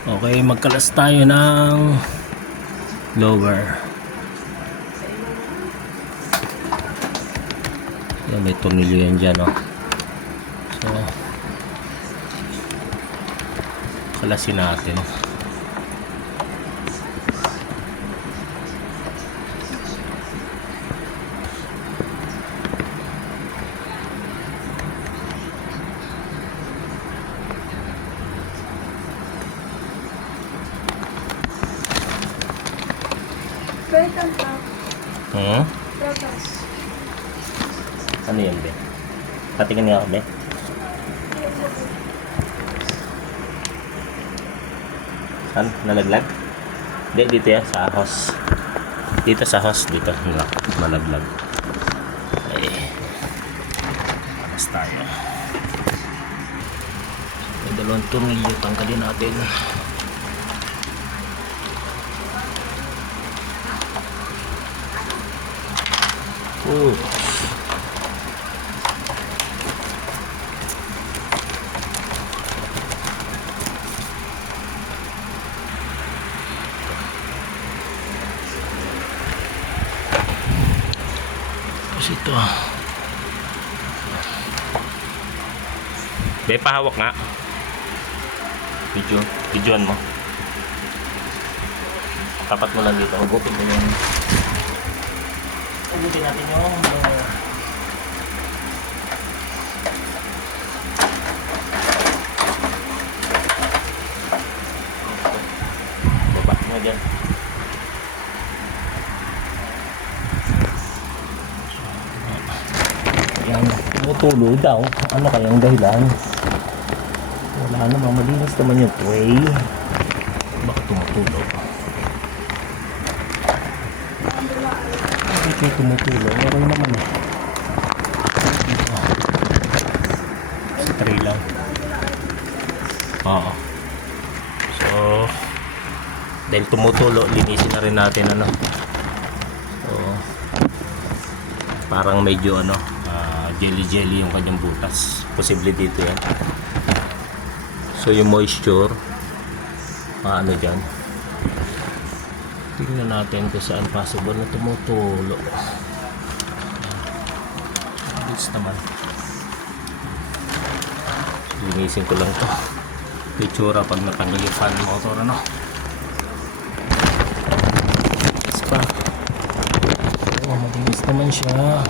Okay, magkalas tayo ng lower. Yan, may tornilyo yan dyan, oh. So, kalasin natin. Welcome back. Progress. Ano yan, be? Patingin nga ako, be. Saan? Nalaglag? Hindi, dito yan, sa house. Dito sa house, dito. Nalaglag. Ay. Panas tayo. May dalawang tornilyo. Tanggalin natin. Oh. Tapos ito. Be, pahawak nga. Videoan mo. Tapat mo lang dito. Ugutin mo yung ugutin natin yung baba mo dyan. Yan, tumutulo daw. Ano kayang dahilan? Wala naman, malinis naman yung tray. Bakit tumutulo? Bakit may tumutulo? Okay naman eh. Sa tray lang. Oo. So, dahil tumutulo, linisin na rin natin ano. So, parang medyo ano, jelly yung kanyang butas. Posible dito yan. So yung moisture, ano dyan. Tingnan natin kung saan possible na tumutulo. Bits naman. Linisin ko lang to. Itsura pag natanggal yung fan motor ano. Yes pa. Oh, malinis naman siya.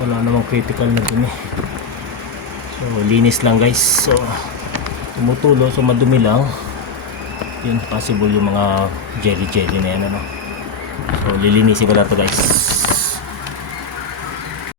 Wala namang critical na dumi. So linis lang guys. So tumutulo, so madumi lang. Yun, possible yung mga jelly na yan ano. So lilinisin ko lang to guys.